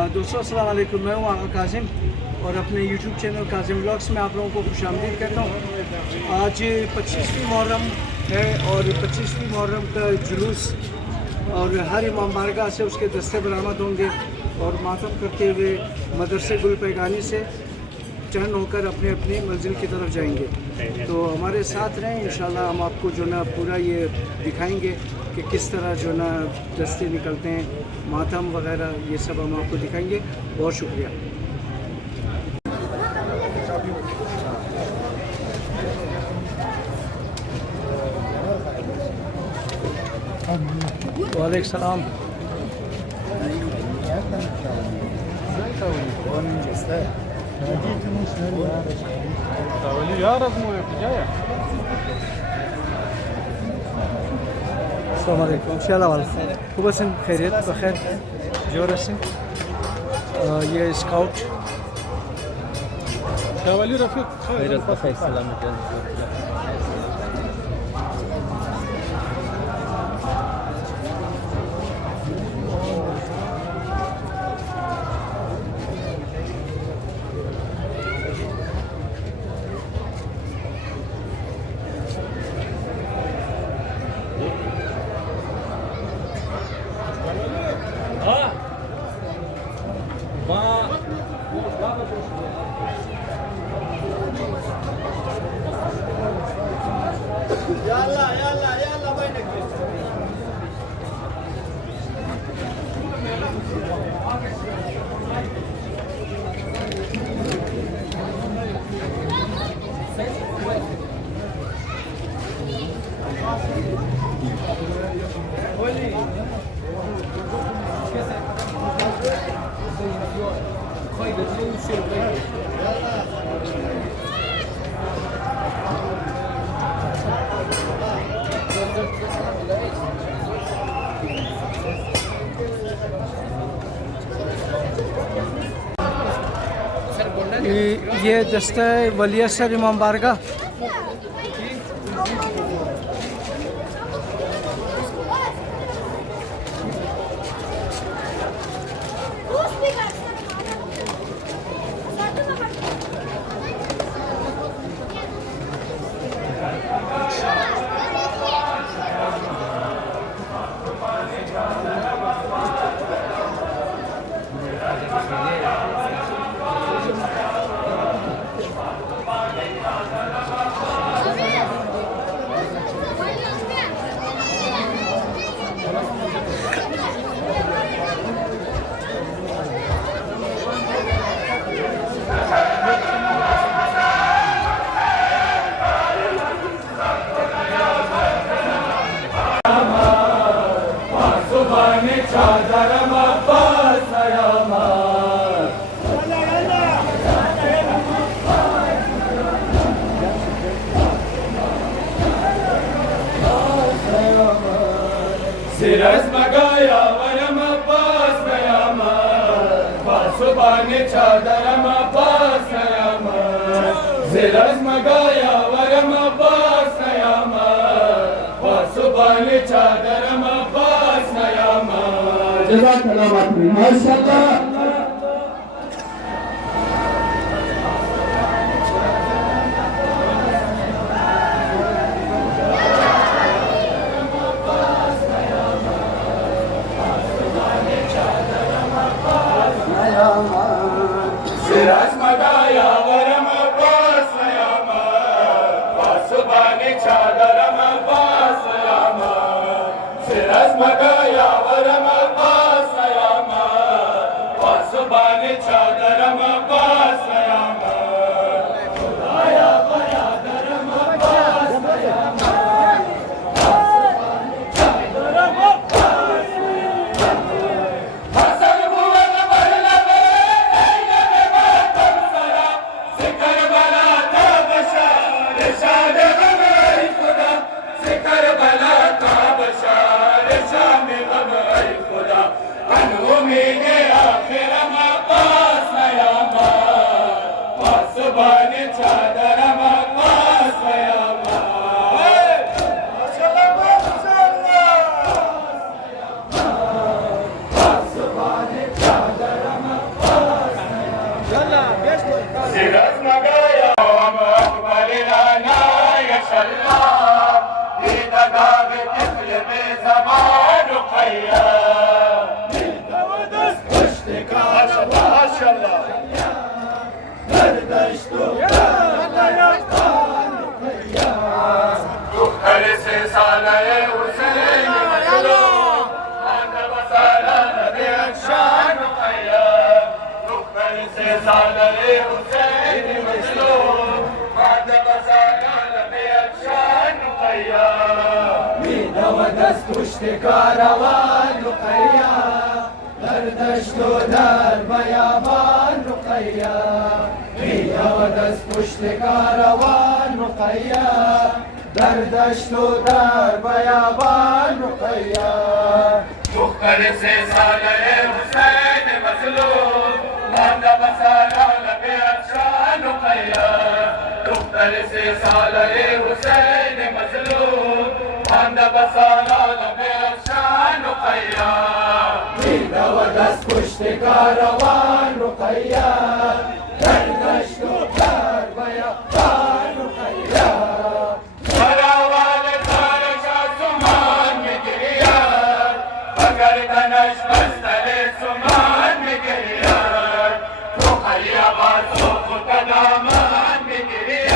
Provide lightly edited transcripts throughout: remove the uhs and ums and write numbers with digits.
दोस्तों अस्सलाम वालेकुम, मैं हूँ आगा काजिम और अपने यूट्यूब चैनल काजिम व्लॉग्स में आप लोगों को खुशामदीद कहता हूँ। आज 25वीं मुहर्रम है और 25वीं मुहर्रम का जुलूस और हर इमाम बारगाह से उसके दस्ते बरामद होंगे और मातम करते हुए मदरसे गुल पैगानी से चरण होकर अपने अपनी मंजिल की तरफ जाएंगे। तो हमारे साथ रहें, इंशाल्लाह हम आपको जो ना पूरा ये दिखाएंगे कि किस तरह जो ना दस्ते निकलते हैं, मातम वगैरह, ये सब हम आपको दिखाएंगे। बहुत शुक्रिया। वालेकुम सलाम। السلام عليكم، ان شاء الله والله كوبسن خيريت بخير جورسن ये स्काउट شاولي رفيق خيرت بخير سلامة يلا يلا يلا وينك ये दस्ता है वली असर इमाम बारगाह। Siras magaya varama pas nayama pasubane chadarama pas nayama Siras magaya varama pas nayama pasubane chadarama pas nayama Jazakallah mashallah Siras magaya varama pas nayama pasubane chadarama pas nayama Siras magaya varama pas nayama pasubane chadarama pas nayama Khudaya bayadarama pas nayama Maşallah. رقية ودست اشتكار ما شاء الله بردشت دختر سه ساله حسین مظلوم مانده به سالانه افشان رقیه دختر سه ساله حسین مظلوم مانده به سالانه افشان رقیه میده و دست پشت کاروان رقیه بردشت و در بیابان رقیه میده و دست پشت کاروان رقیه بردشت و در بیابان رقیه دختر سه ساله حسین مظلوم مانده به سالانه افشان رقیه دختر سه ساله حسین مظلوم مانده به سالانه افشان رقیه میده و دست پشت کاروان رقیه بردشت و در بیابان رقیه گردنش بستر سمان میگرید رقیه با سوخت دامان میگرید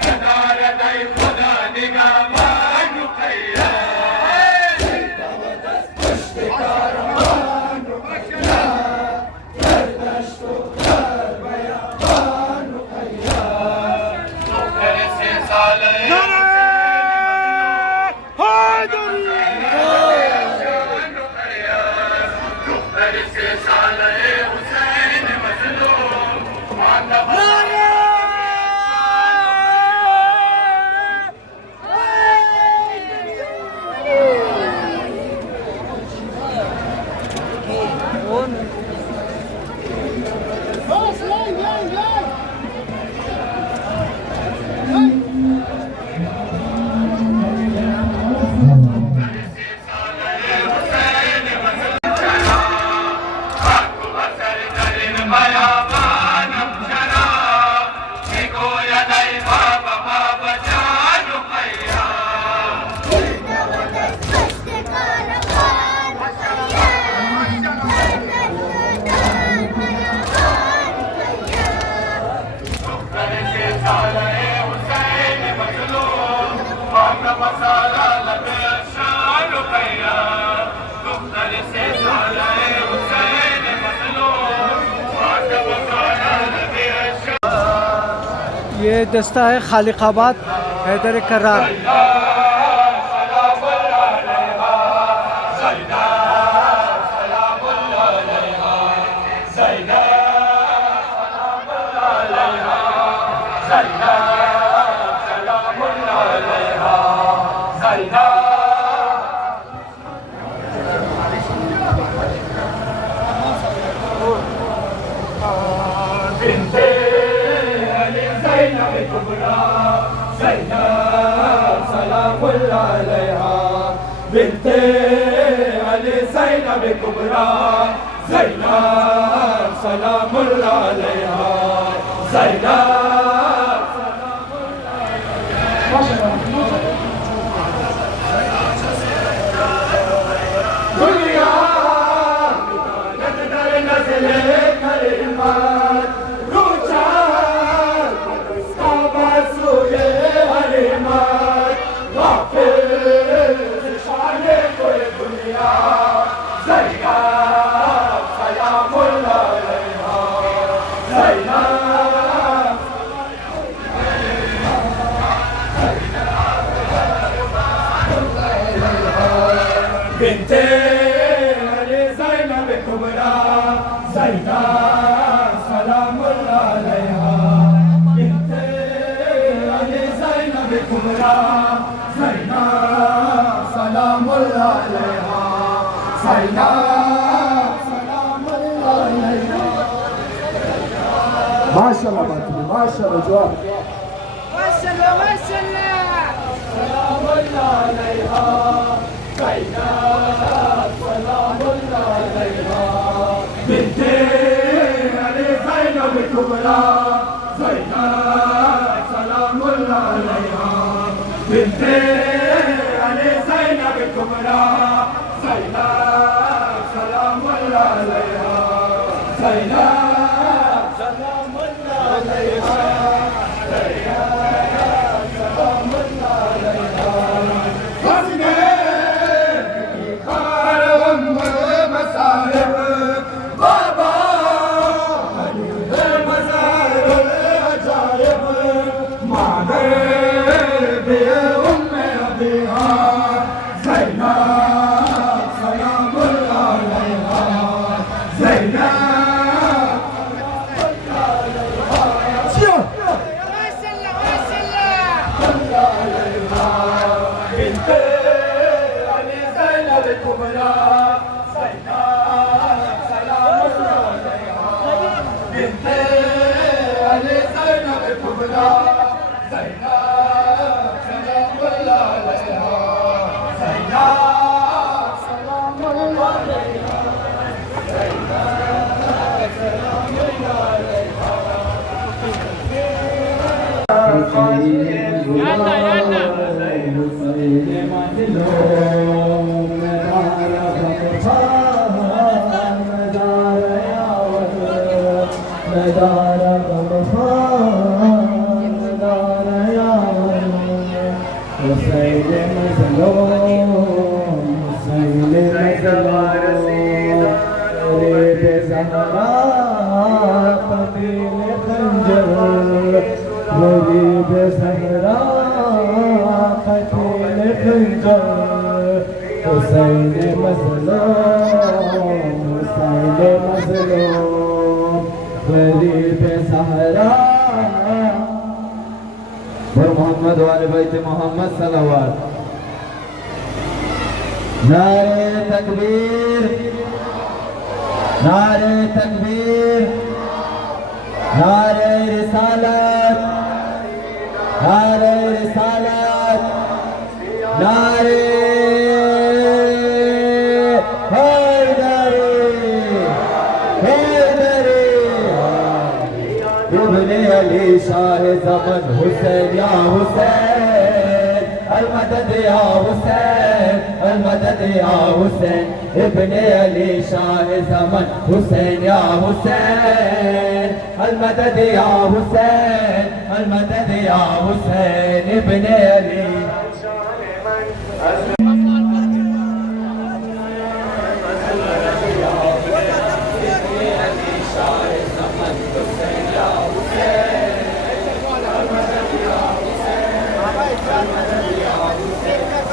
ندارد ای خدا نگامان رقیه میده و دست پشت کاروان رقیه بردشت و در بیابان رقیه دختر سه ساله ये दस्ता है खालिकाबाद हैदर करार بنت علي زينب الكبرى زينب سلام الله عليها زينب دنيا نقدر نزل كلمات روشان صعبة سوية هرمات غافل بنت علي زينب الكبرى زينب سلام الله عليها بنت علي زينب الكبرى زينب سلام الله عليها زينب سلام الله عليها ما شاء الله بنتي ما شاء الله جواب ما شاء الله ما شاء الله سلام الله عليها زينب سلام الله عليها بنت علي زينب الكبرى زينب سلام الله عليها بنت علي زينب الكبرى मोहम्मद वाले बैत मोहम्मद सलावत। नारे तकबीर, नारे तकबीर, नारे रिसालत, नारे रिसालत, नारे हैदरी, हैदरी। इब्ने अली शाह ज़मन हुसैन या हुसैन, अलमदद या हुसैन, अलमदद या हुसैन। इब्ने अली शाह ज़मन हुसैन या हुसैन, अलमदद या हुसैन, अलमदद या हुसैन। इब्ने अली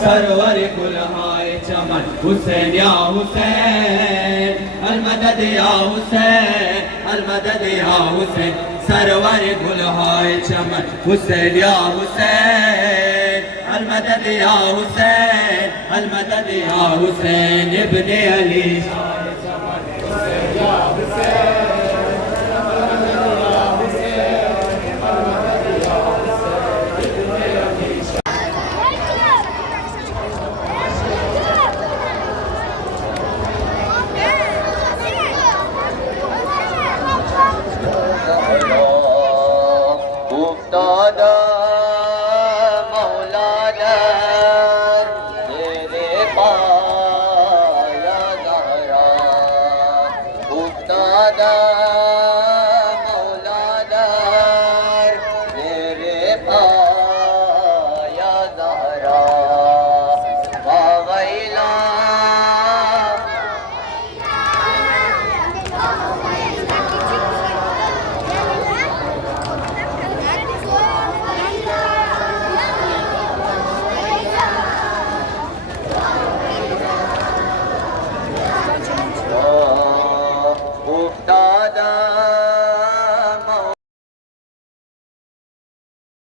सरवर गुलहाए चमन हुसैन या हुसैन, अलमदद या हुसैन, अलमदद या हुसैन। सरवर गुलहाए चमन हुसैन या हुसैन, अलमदद या हुसैन, अलमदद या हुसैन। इब्ने अली दादा